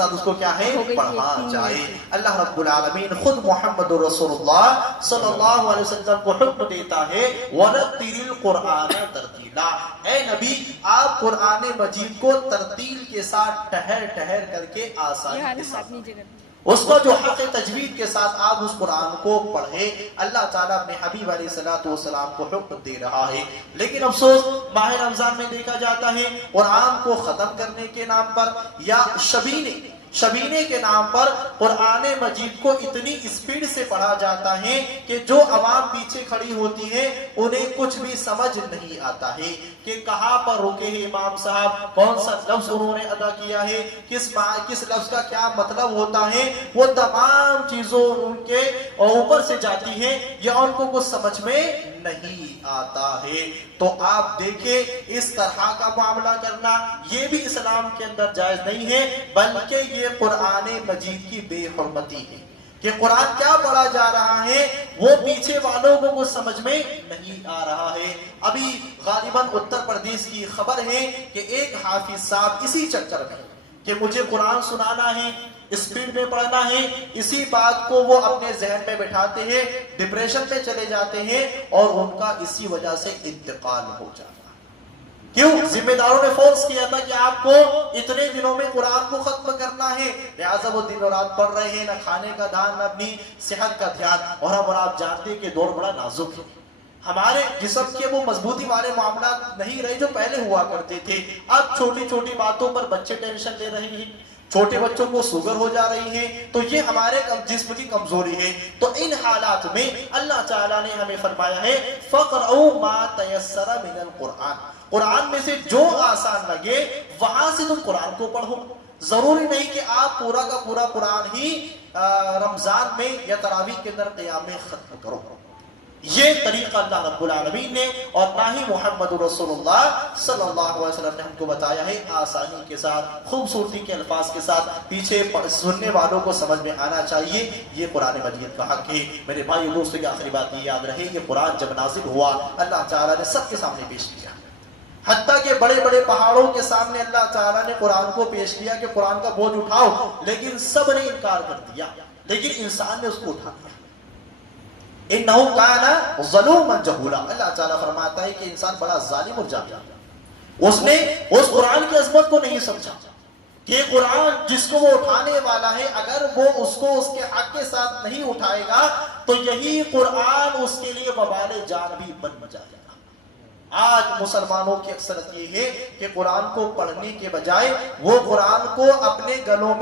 ساتھ اس کو کیا ہے پڑھا جائے۔ اللہ رب العالمین خود محمد رسول اللہ صلی اللہ علیہ وسلم کو حکم دیتا ہے وَرَتِّلِ الْقُرْآنَ تَرْتِيلًا، اے نبی آپ قرآن مجید کو ترتیل کے ساتھ ٹھہر ٹھہر کر کے آسانی کے ساتھ اس کو جو حق تجوید کے ساتھ آپ اس قرآن کو پڑھیں، اللہ تعالیٰ اپنے حبیب علیہ السلام کو حکم دے رہا ہے۔ لیکن افسوس ماہ رمضان میں دیکھا جاتا ہے قرآن کو ختم کرنے کے نام پر یا شبینے کے نام پر قرآن مجید کو اتنی اسپیڈ سے پڑھا جاتا ہے کہ جو عوام پیچھے کھڑی ہوتی ہے انہیں کچھ بھی سمجھ نہیں آتا ہے کہ کہاں پر رکے ہیں امام صاحب، کون سا لفظ انہوں نے ادا کیا ہے، کس لفظ کا کیا مطلب ہوتا ہے، وہ تمام چیزوں ان کے اوپر سے جاتی ہیں یا ان کو کچھ سمجھ میں نہیں آتا ہے۔ تو آپ دیکھیں اس طرح کا معاملہ کرنا یہ بھی اسلام کے اندر جائز نہیں ہے، بلکہ یہ قرآن مجید کی بے حرمتی ہے کہ قرآن کیا پڑھا جا رہا ہے وہ پیچھے والوں کو کچھ سمجھ میں نہیں آ رہا ہے۔ ابھی غالباً اتر پردیش کی خبر ہے کہ ایک حافظ صاحب اسی چکر میں کہ مجھے قرآن سنانا ہے، اسپیڈ میں پڑھنا ہے، اسی بات کو وہ اپنے ذہن میں بٹھاتے ہیں، ڈپریشن میں چلے جاتے ہیں اور ان کا اسی وجہ سے انتقال ہو جاتا ہے۔ کیوں؟ ذمہ داروں نے فورس کیا تھا کہ آپ کو اتنے دنوں میں قرآن کو ختم کرنا ہے، لہٰذا وہ دن اور رات پڑھ رہے ہیں، نہ کھانے کا دھیان نہ اپنی صحت کا دھیان۔ اور آپ جانتے کہ دور بڑا نازک ہے، ہمارے جسم کے وہ مضبوطی والے معاملات نہیں رہے جو پہلے ہوا کرتے تھے۔ اب چھوٹی چھوٹی باتوں پر بچے ٹینشن لے رہے ہیں، چھوٹے بچوں کو شوگر ہو جا رہی ہے، تو یہ ہمارے جسم کی کمزوری ہے۔ تو ان حالات میں اللہ تعالیٰ نے ہمیں فرمایا ہے فَقْرَؤْا مَا تَيَسَّرَ مِنَ الْقُرْآنِ، قرآن میں سے جو آسان لگے وہاں سے تم قرآن کو پڑھو۔ ضروری نہیں کہ آپ پورا کا پورا قرآن ہی رمضان میں یا تراویح کے اندر قیام میں ختم کرو۔ یہ طریقہ اللہ رب العالمین نے اور نہ ہی محمد رسول اللہ صلی اللہ علیہ وسلم نے ہم کو بتایا ہے آسانی کے ساتھ، خوبصورتی کے الفاظ کے ساتھ، پیچھے سننے والوں کو سمجھ میں آنا چاہیے۔ یہ قرآن مجید کا حق ہے۔ میرے بھائی دوستوں کی آخری بات یہ یاد رہے، یہ قرآن جب نازل ہوا اللہ تعالیٰ نے سب کے سامنے پیش کیا، حتیٰ کہ بڑے بڑے پہاڑوں کے سامنے اللہ تعالیٰ نے قرآن کو پیش کیا کہ قرآن کا بوجھ اٹھاؤ، لیکن سب نے انکار کر دیا، لیکن انسان نے اس کو اٹھا دیا۔ اِنَّهُ كَانَ ظَلُومًا جَهُولًا، اللہ تعالیٰ فرماتا ہے کہ انسان بڑا ظالم اور جاہل ہے۔ اس نے اس قرآن کی عظمت کو نہیں سمجھا کہ قرآن جس کو وہ اٹھانے والا ہے اگر وہ اس کو اس کے حق کے ساتھ نہیں اٹھائے گا تو یہی قرآن اس کے لیے وبال جان بھی بن جائے گا۔ آج مسلمانوں کی اکثرت یہ ہے کہ قرآن کو پڑھنے کے بجائے وہ قرآن کو اپنے گلوں میں